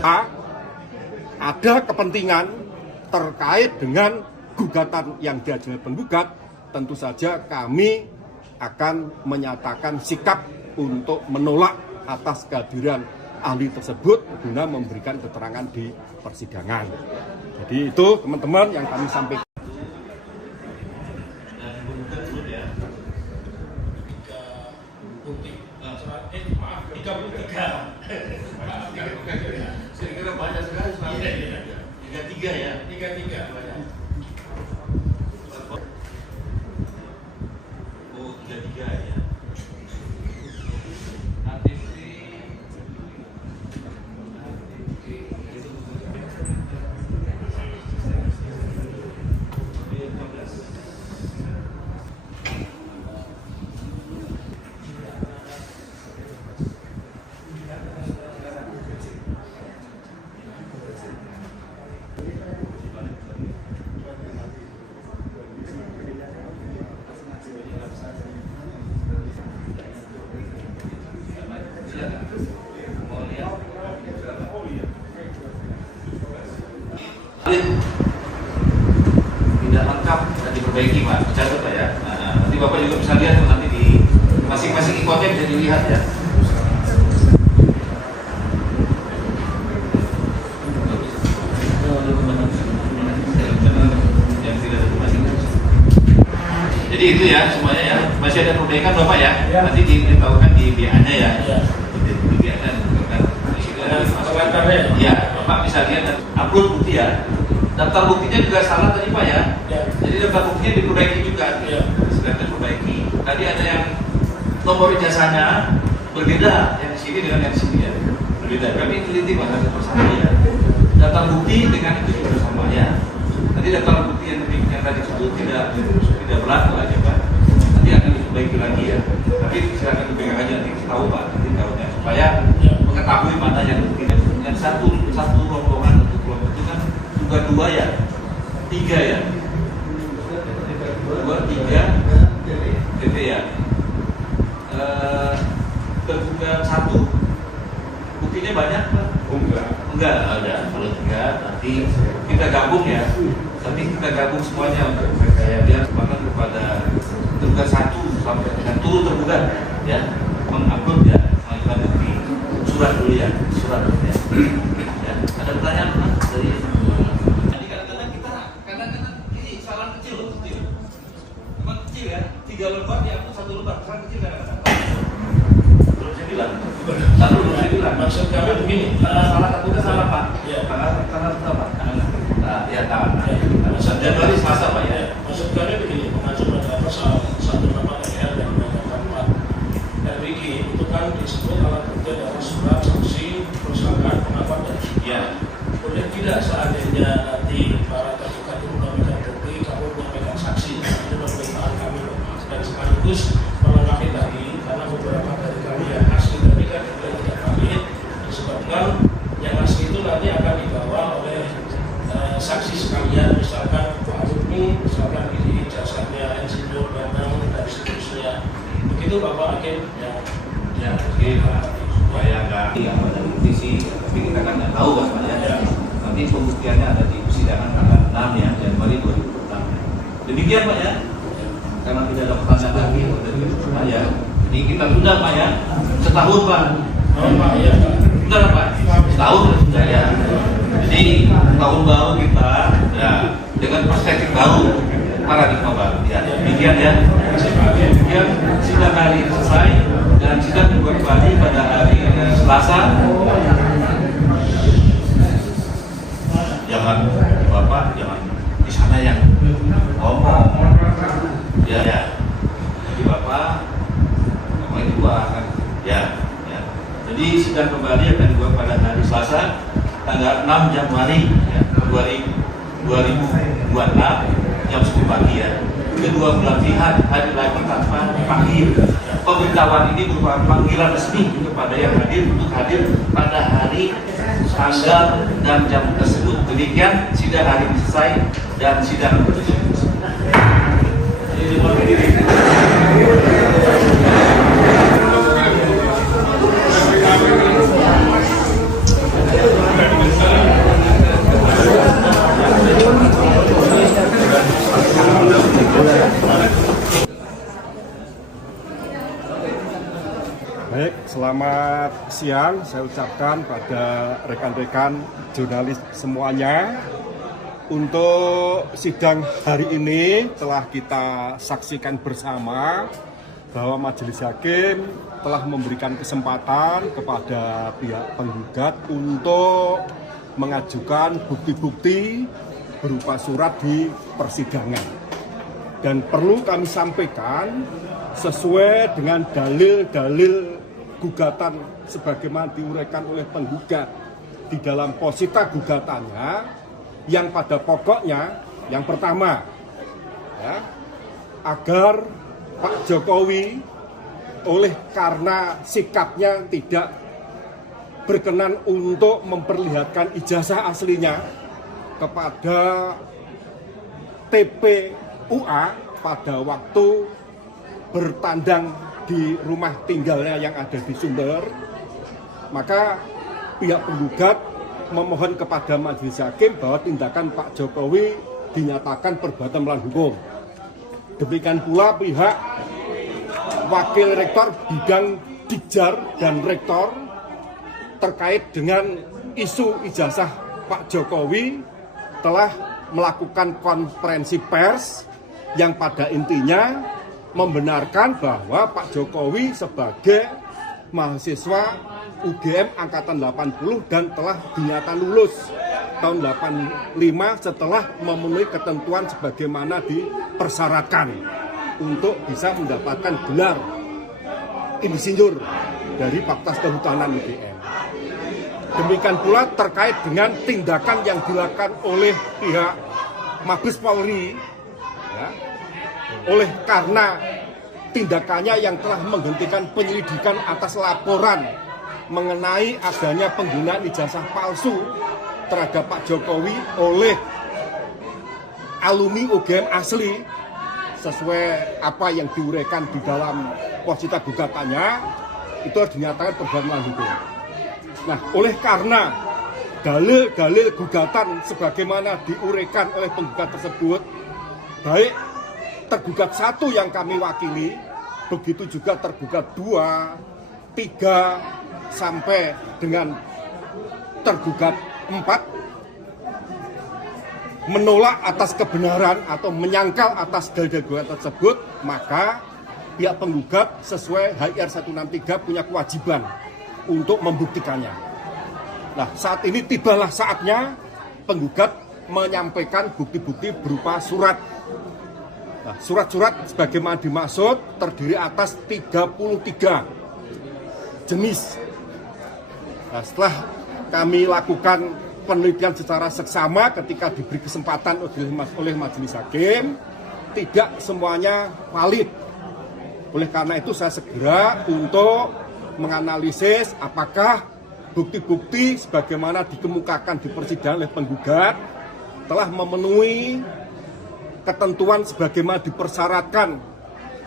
A, ada kepentingan terkait dengan gugatan yang diajukan penggugat, tentu saja kami akan menyatakan sikap untuk menolak atas kehadiran ahli tersebut guna memberikan keterangan di persidangan. Jadi itu teman-teman yang kami sampaikan. Saya kira banyak sekali sebenarnya. 33 ya. 33 banyak. Oh, 33 ya. Tidak lengkap dan diperbaiki Pak, catat Pak ya. Nah, nanti Bapak juga bisa lihat nanti di masing-masing ikotnya bisa dilihat ya. Jadi itu ya semuanya ya, masih ada perbaikan Bapak ya. Nanti ditahukan di BA-nya ya. Di BA-nya ya, Bapak bisa lihat dan upload bukti ya. Daftar buktinya juga salah tadi Pak ya. Jadi daftar buktinya diperbaiki juga. Sedang diperbaiki. Tadi ada yang nomor ijazahnya berbeda yang di sini dengan yang di sini ya. Berbeda. Kami teliti Pak satu persatu ya. Daftar bukti dengan itu juga sama ya. Nanti daftar bukti yang tadi sebut tidak berlaku aja Pak. Nanti akan diperbaiki lagi ya. Tapi silakan dipegang aja nanti tahu Pak. Nanti tahunya supaya mengetahui mana yang satu rombongan untuk kelompok itu kan juga 2 ya, 3 ya, 2, 3 TT ya. Tergugat 1 buktinya banyak Pak? Enggak ada. Kalau 3 nanti kita gabung ya. Tapi kita gabung semuanya untuk saya biar bahkan kepada tergugat 1 sampai dengan turut tergugat ya, mengupload ya, mengajukan bukti surat dulu ya, surat ya. Ada pertanyaan Pak dari tadi kadang-kadang ini salah kecil cuma kecil ya, 3 lembar diambil 1 lembar, salah kecil kadang-kadang belum saya bilang maksud kami begini, salah satunya salah Pak tanggal berapa? Ya tangan Januari Selasa Pak ya. Maksud kami begini, mengacu pada pasal 188 dan 284 RWG itu kan disebut alat bukti adalah surat saksi, persangkaan, pengakuan dan ya. Boleh tidak seandainya nanti para tergugat itu memberikan bukti, kamu menyampaikan saksi, itu permintaan kami dan sekaligus melengkapi tadi karena beberapa dari kami yang asli tadi kan tidak valid disebabkan yang asli itu nanti akan dibawa oleh saksi sekalian, misalkan Pak Rumi, misalkan ini jasanya insinyur Danang dan seterusnya. Begitu Bapak Hakim ya. Ya, supaya nggak ada bukti sih, tapi kita kan nggak tahu Pak ya. Nanti pembuktiannya ada di persidangan tanggal 6 ya, Januari 2006. Demikian Pak ya. Karena tidak ada pertanyaan lagi dari saya. Jadi kita sudah Pak ya, setahun Pak. Oh Pak ya. Sudah Pak, setahun sudah ya. Jadi tahun baru kita ya dengan perspektif baru, paradigma baru ya. Demikian ya. Demikian sidang hari ini selesai dan sidang kembali pada hari Selasa. Jangan Bapak jangan di sana yang ngomong ya. Jadi Bapak itu akan ya. Jadi sidang kembali akan dibuat pada hari Selasa tanggal 6 Januari ya, 2026 jam 10 pagi ya. Kedua belah pihak hadir lagi tanpa dipanggil. Pemberitahuan ini merupakan panggilan resmi kepada yang hadir untuk hadir pada hari, tanggal dan jam tersebut. Demikian sidang hari ini selesai dan sidang tutup. Selamat siang, saya ucapkan pada rekan-rekan jurnalis semuanya. Untuk sidang hari ini telah kita saksikan bersama bahwa Majelis Hakim telah memberikan kesempatan kepada pihak penggugat untuk mengajukan bukti-bukti berupa surat di persidangan. Dan perlu kami sampaikan sesuai dengan dalil-dalil gugatan sebagaimana diuraikan oleh penggugat di dalam posita gugatannya, yang pada pokoknya yang pertama ya, agar Pak Jokowi oleh karena sikapnya tidak berkenan untuk memperlihatkan ijazah aslinya kepada TPUA pada waktu bertandang di rumah tinggalnya yang ada di Sumber, maka pihak penggugat memohon kepada Majelis Hakim bahwa tindakan Pak Jokowi dinyatakan perbuatan melawan hukum. Demikian pula pihak Wakil Rektor Bidang Dikjar dan Rektor terkait dengan isu ijazah Pak Jokowi telah melakukan konferensi pers yang pada intinya membenarkan bahwa Pak Jokowi sebagai mahasiswa UGM Angkatan 80 dan telah dinyatakan lulus tahun 85 setelah memenuhi ketentuan sebagaimana dipersyaratkan untuk bisa mendapatkan gelar insinyur dari Fakultas Kehutanan UGM. Demikian pula terkait dengan tindakan yang dilakukan oleh pihak Mabes Polri ya, oleh karena tindakannya yang telah menghentikan penyelidikan atas laporan mengenai adanya penggunaan ijazah palsu terhadap Pak Jokowi oleh alumni UGM asli sesuai apa yang diuraikan di dalam posita gugatannya, itu harus dinyatakan perbuatan melawan hukum. Nah, oleh karena dalil-dalil gugatan sebagaimana diuraikan oleh penggugat tersebut, baik tergugat 1 yang kami wakili, begitu juga tergugat 2, 3, sampai dengan tergugat 4 menolak atas kebenaran atau menyangkal atas dalil gugatan tersebut, maka pihak penggugat sesuai HIR 163 punya kewajiban untuk membuktikannya. Nah, saat ini tibalah saatnya penggugat menyampaikan bukti-bukti berupa surat. Nah, surat-surat sebagaimana dimaksud terdiri atas 33 jenis. Nah, setelah kami lakukan penelitian secara seksama ketika diberi kesempatan oleh Majelis Hakim, tidak semuanya valid. Oleh karena itu saya segera untuk menganalisis apakah bukti-bukti sebagaimana dikemukakan di persidangan oleh penggugat telah memenuhi ketentuan sebagaimana dipersyaratkan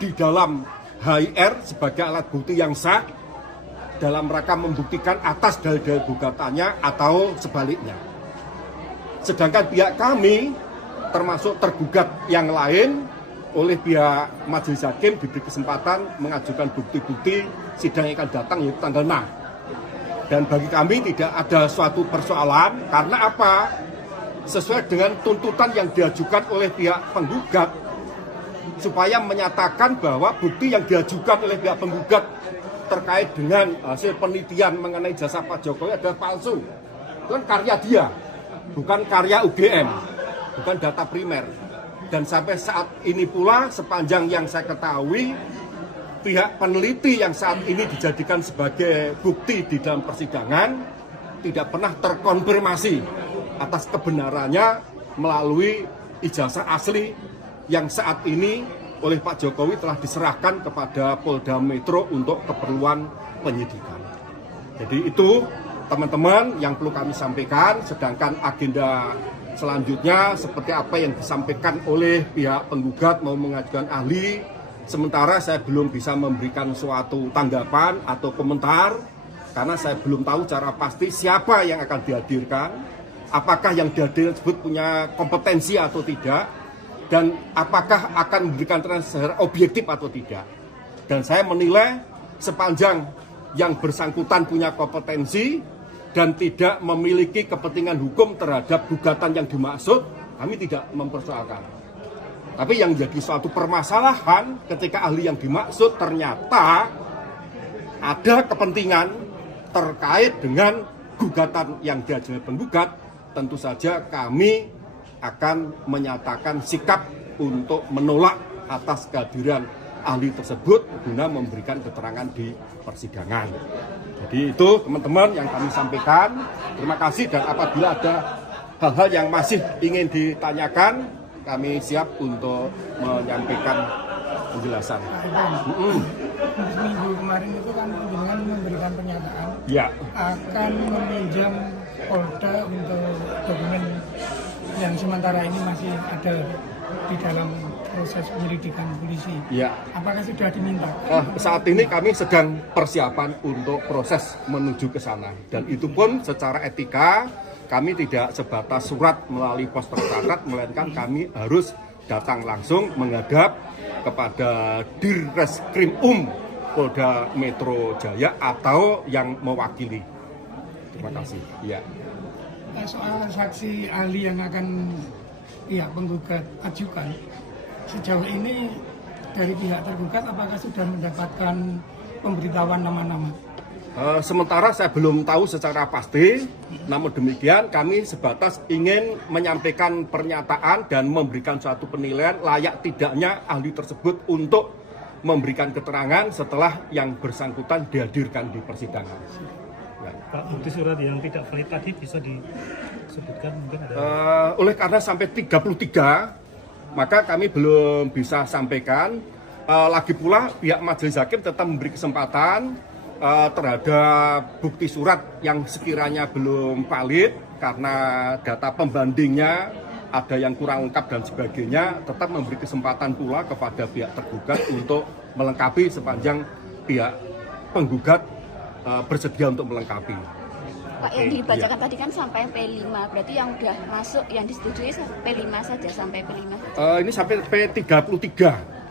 di dalam HIR sebagai alat bukti yang sah dalam rangka membuktikan atas dalil-dalil gugatannya atau sebaliknya. Sedangkan pihak kami termasuk tergugat yang lain oleh pihak Majelis Hakim diberi kesempatan mengajukan bukti-bukti sidang yang akan datang yaitu tanggal 6. Dan bagi kami tidak ada suatu persoalan karena apa? Sesuai dengan tuntutan yang diajukan oleh pihak penggugat supaya menyatakan bahwa bukti yang diajukan oleh pihak penggugat terkait dengan hasil penelitian mengenai jasa Pak Jokowi adalah palsu. Itu kan karya dia, bukan karya UGM, bukan data primer. Dan sampai saat ini pula sepanjang yang saya ketahui, pihak peneliti yang saat ini dijadikan sebagai bukti di dalam persidangan tidak pernah terkonfirmasi atas kebenarannya melalui ijazah asli yang saat ini oleh Pak Jokowi telah diserahkan kepada Polda Metro untuk keperluan penyidikan. Jadi itu teman-teman yang perlu kami sampaikan, sedangkan agenda selanjutnya seperti apa yang disampaikan oleh pihak penggugat mau mengajukan ahli, sementara saya belum bisa memberikan suatu tanggapan atau komentar karena saya belum tahu cara pasti siapa yang akan dihadirkan, apakah yang dihadirkan tersebut punya kompetensi atau tidak, dan apakah akan memberikan secara objektif atau tidak. Dan saya menilai sepanjang yang bersangkutan punya kompetensi dan tidak memiliki kepentingan hukum terhadap gugatan yang dimaksud, kami tidak mempersoalkan. Tapi yang jadi suatu permasalahan ketika ahli yang dimaksud ternyata ada kepentingan terkait dengan gugatan yang diajukan penggugat, tentu saja kami akan menyatakan sikap untuk menolak atas kehadiran ahli tersebut guna memberikan keterangan di persidangan. Jadi itu teman-teman yang kami sampaikan. Terima kasih, dan apabila ada hal-hal yang masih ingin ditanyakan, kami siap untuk menyampaikan penjelasan. Minggu kemarin itu kan dengan memberikan pernyataan Ya. akan meminjam Polda untuk dokumen yang sementara ini masih ada di dalam proses penyelidikan polisi. Ya. Apakah sudah diminta? Saat ini kami sedang persiapan untuk proses menuju ke sana, dan itu pun secara etika kami tidak sebatas surat melalui pos tercatat, melainkan kami harus datang langsung menghadap kepada Dirreskrim Polda Metro Jaya atau yang mewakili. Terima kasih. Ya. Soal saksi ahli yang akan pihak penggugat ajukan, sejauh ini dari pihak tergugat apakah sudah mendapatkan pemberitahuan nama-nama? Sementara saya belum tahu secara pasti, namun demikian kami sebatas ingin menyampaikan pernyataan dan memberikan suatu penilaian layak tidaknya ahli tersebut untuk memberikan keterangan setelah yang bersangkutan dihadirkan di persidangan. Ya. Pak, bukti surat yang tidak valid tadi bisa disebutkan mungkin ada? Oleh karena sampai 33, maka kami belum bisa sampaikan. Lagi pula pihak majelis hakim tetap memberi kesempatan terhadap bukti surat yang sekiranya belum valid karena data pembandingnya ada yang kurang lengkap dan sebagainya, tetap memberi kesempatan pula kepada pihak tergugat untuk melengkapi sepanjang pihak penggugat bersedia untuk melengkapi. Pak, yang dibacakan tadi kan sampai P5, berarti yang udah masuk, yang disetujui P5 saja, sampai P5 saja? Ini sampai P33,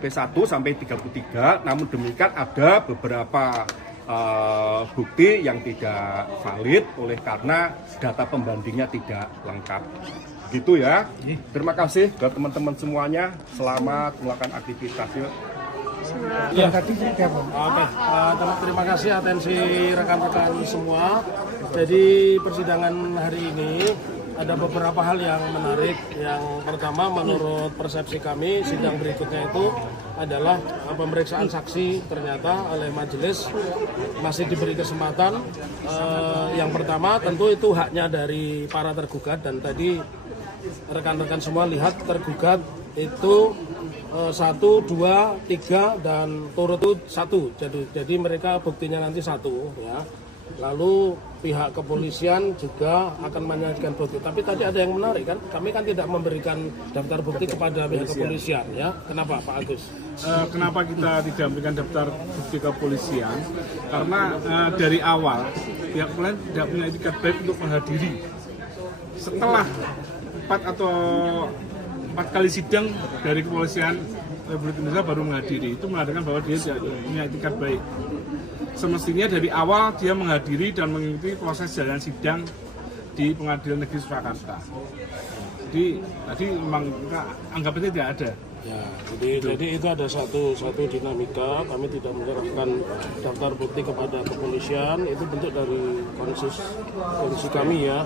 P1 sampai 33, namun demikian ada beberapa bukti yang tidak valid oleh karena data pembandingnya tidak lengkap. Gitu ya. Terima kasih buat teman-teman semuanya. Selamat melakukan aktivitas yuk. Ya, tadi sudah, Pak. Oke, terima kasih atensi rekan-rekan semua. Jadi persidangan hari ini ada beberapa hal yang menarik. Yang pertama, menurut persepsi kami, sidang berikutnya itu adalah pemeriksaan saksi. Ternyata oleh majelis masih diberi kesempatan. Yang pertama tentu itu haknya dari para tergugat, dan tadi rekan-rekan semua lihat tergugat itu 1, 2, 3 dan turut itu 1. Jadi mereka buktinya nanti 1 ya. Lalu pihak kepolisian juga akan menyajikan bukti. Tapi tadi ada yang menarik kan, kami kan tidak memberikan daftar bukti kepada pihak kepolisian ya. Kenapa Pak Agus? Kenapa kita tidak memberikan daftar bukti kepolisian? Karena dari awal pihak kepolisian tidak punya etikat baik untuk menghadiri. Setelah 4 kali sidang dari kepolisian Republik Indonesia baru menghadiri, itu mengatakan bahwa dia tidak punya etikat baik. Semestinya dari awal dia menghadiri dan mengikuti proses jalan sidang di Pengadilan Negeri Surakarta. Jadi tadi memang kita anggapnya tidak ada. Ya, jadi itu ada satu dinamika. Kami tidak menyerahkan daftar bukti kepada kepolisian, itu bentuk dari konstitusi kami ya.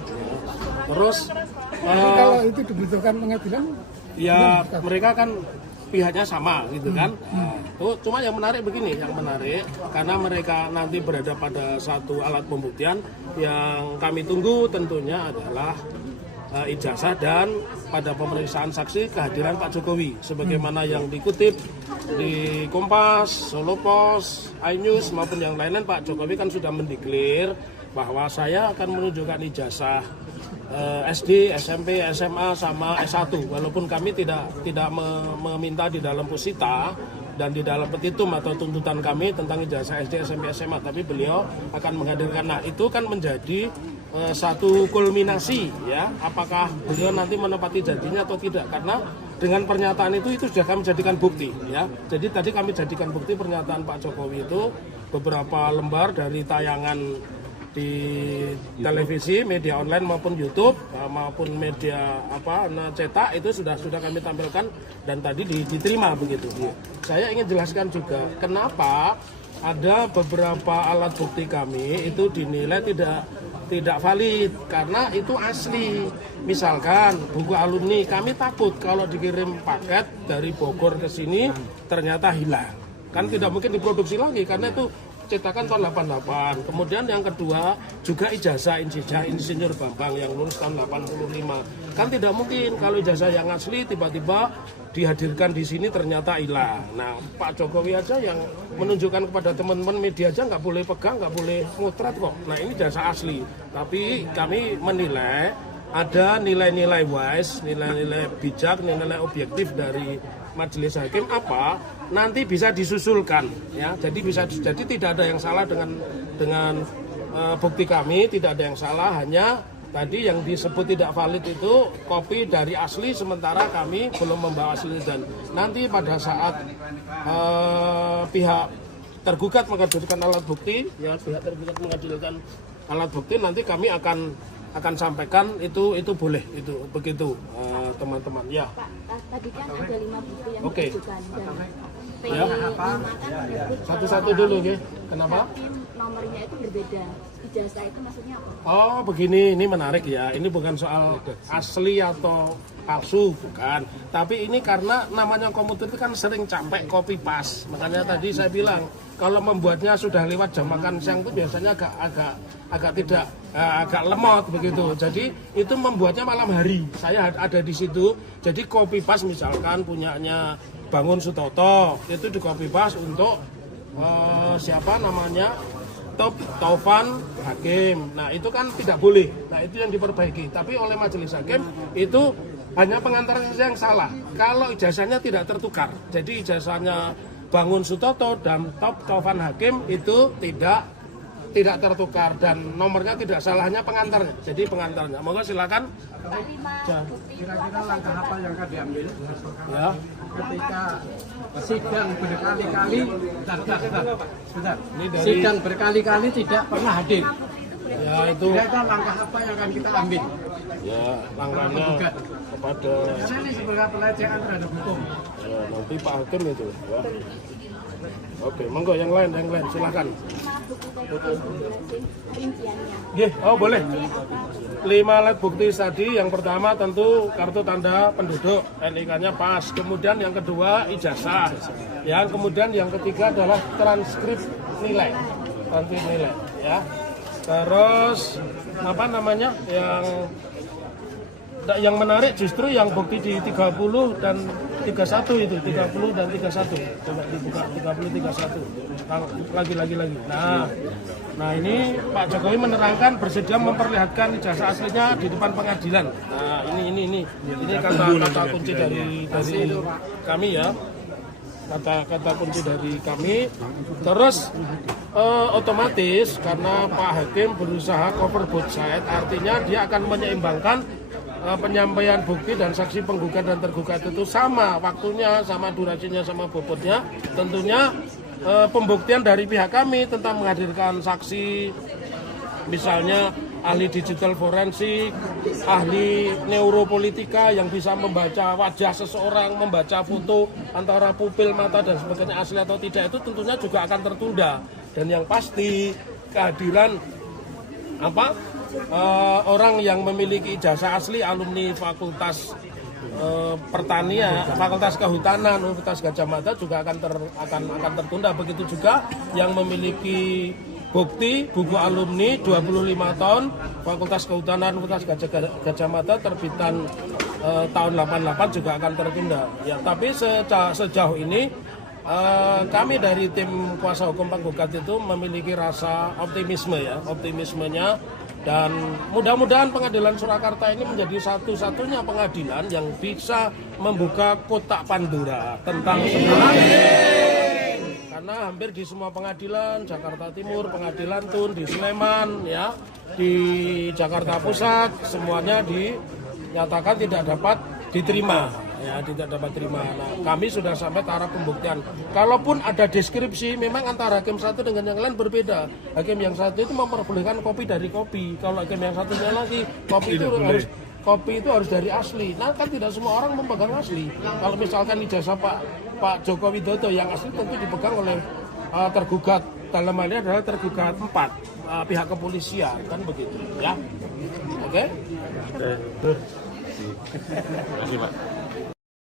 Terus Kalau itu dibutuhkan pengadilan, ya mereka kan pihaknya sama gitu kan. Cuma yang menarik begini, karena mereka nanti berada pada satu alat pembuktian yang kami tunggu tentunya adalah ijazah dan pada pemeriksaan saksi kehadiran Pak Jokowi sebagaimana yang dikutip di Kompas, Solo Pos, iNews maupun yang lain-lain. Pak Jokowi kan sudah mendeklar bahwa saya akan menunjukkan ijazah SD, SMP, SMA sama S1 walaupun kami tidak meminta di dalam pusita dan di dalam petitum atau tuntutan kami tentang ijazah SD, SMP, SMA, tapi beliau akan menghadirkan. Nah, itu kan menjadi satu kulminasi ya, apakah beliau nanti menepati janjinya atau tidak, karena dengan pernyataan itu sudah kami jadikan bukti ya. Jadi tadi kami jadikan bukti pernyataan Pak Jokowi itu beberapa lembar dari tayangan di televisi, media online maupun YouTube maupun media cetak itu sudah kami tampilkan dan tadi diterima begitu. Saya ingin jelaskan juga kenapa ada beberapa alat bukti kami itu dinilai tidak valid karena itu asli. Misalkan buku alumni, kami takut kalau dikirim paket dari Bogor ke sini ternyata hilang. Kan tidak mungkin diproduksi lagi karena itu cetakan tahun 88. Kemudian yang kedua juga ijazah Insinyur Bambang yang lulus tahun 85. Kan tidak mungkin kalau ijazah yang asli tiba-tiba dihadirkan di sini ternyata hilang. Nah, Pak Jokowi aja yang menunjukkan kepada teman-teman media aja nggak boleh pegang, nggak boleh ngutrat kok. Nah, ini ijazah asli. Tapi kami menilai ada nilai-nilai wise, nilai-nilai bijak, nilai objektif dari majelis hakim nanti bisa disusulkan ya. Jadi tidak ada yang salah dengan bukti kami, tidak ada yang salah, hanya tadi yang disebut tidak valid itu kopi dari asli sementara kami belum membawa asli dan nanti pada saat pihak tergugat mengajukan alat bukti ya, pihak tergugat mengajukan alat bukti nanti kami akan sampaikan itu boleh itu begitu teman-teman ya. Pak, tadi kan ada 5 bukti yang Oke. diajukan dan Ya. Satu-satu dulu, oke. Kenapa? Tapi nomornya itu berbeda. Ijazah itu maksudnya apa? Oh begini, ini menarik ya. Ini bukan soal asli atau palsu, bukan. Tapi ini karena namanya komputer itu kan sering capek copy paste. Makanya tadi saya bilang kalau membuatnya sudah lewat jam makan siang itu biasanya agak lemot begitu. Jadi itu membuatnya malam hari. Saya ada di situ. Jadi copy paste misalkan punyanya Bangun Sutoto itu di copy paste untuk siapa namanya Taufan Hakim. Nah itu kan tidak boleh. Nah itu yang diperbaiki. Tapi oleh majelis hakim itu hanya pengantaran yang salah. Kalau ijazahnya tidak tertukar. Jadi ijazahnya Bangun Sutoto dan Taufan Hakim itu tidak tertukar dan nomornya tidak salahnya pengantarnya. Jadi pengantarnya. Monggo silakan. Kira-kira langkah apa yang akan diambil? Ya. Ketika sidang berkali-kali Ini dari, sidang berkali-kali tidak pernah hadir. ya itu Kira-kira langkah apa yang akan kita ambil? ya langkahnya kepada Ini sebagai pelecehan terhadap hukum. ya, nanti Pak Hakim itu ya. Oke, monggo yang lain silakan. Oh boleh. 5 alat bukti tadi, yang pertama tentu kartu tanda penduduk, NIK-nya pas. Kemudian yang kedua ijazah. Kemudian yang ketiga adalah transkrip nilai, ya. Terus apa namanya yang menarik justru yang bukti di 30 dan 31 itu 30 dan 31 coba dibuka 30 31 lagi. Nah ini Pak Jokowi menerangkan bersedia memperlihatkan ijazah aslinya di depan pengadilan. Nah ini kata kunci dari kami ya, kata kunci dari kami. Terus otomatis karena Pak Hakim berusaha cover both side, artinya dia akan menyeimbangkan penyampaian bukti dan saksi penggugat dan tergugat itu sama waktunya, sama durasinya, sama bobotnya. Tentunya pembuktian dari pihak kami tentang menghadirkan saksi, misalnya ahli digital forensik, ahli neuropolitika yang bisa membaca wajah seseorang, membaca foto antara pupil mata dan sebagainya asli atau tidak, itu tentunya juga akan tertunda. Dan yang pasti kehadiran orang yang memiliki ijazah asli alumni Fakultas Pertanian, Fakultas Kehutanan, Universitas Gadjah Mada juga akan tertunda. Begitu juga yang memiliki bukti buku alumni 25 tahun Fakultas Kehutanan, Universitas Gadjah Mada terbitan tahun 88 juga akan tertunda. Ya, tapi sejauh ini kami dari tim kuasa hukum penggugat itu memiliki rasa optimismenya. Dan mudah-mudahan pengadilan Surakarta ini menjadi satu-satunya pengadilan yang bisa membuka kotak Pandora tentang semuanya. Karena hampir di semua pengadilan, Jakarta Timur, Pengadilan Tun, di Sleman, ya, di Jakarta Pusat, semuanya dinyatakan tidak dapat diterima. ya tidak dapat terima. Nah, kami sudah sampai taraf pembuktian. Kalaupun ada deskripsi, memang antara hakim satu dengan yang lain berbeda. Hakim yang satu itu memperbolehkan kopi dari kopi. Kalau hakim yang satunya lagi kopi itu harus dari asli. Nah kan tidak semua orang memegang asli. Kalau misalkan ijazah Pak Joko Widodo yang asli tentu dipegang oleh tergugat. Dalam hal ini adalah tergugat 4 pihak kepolisian kan begitu ya. Oke? Terima kasih Pak.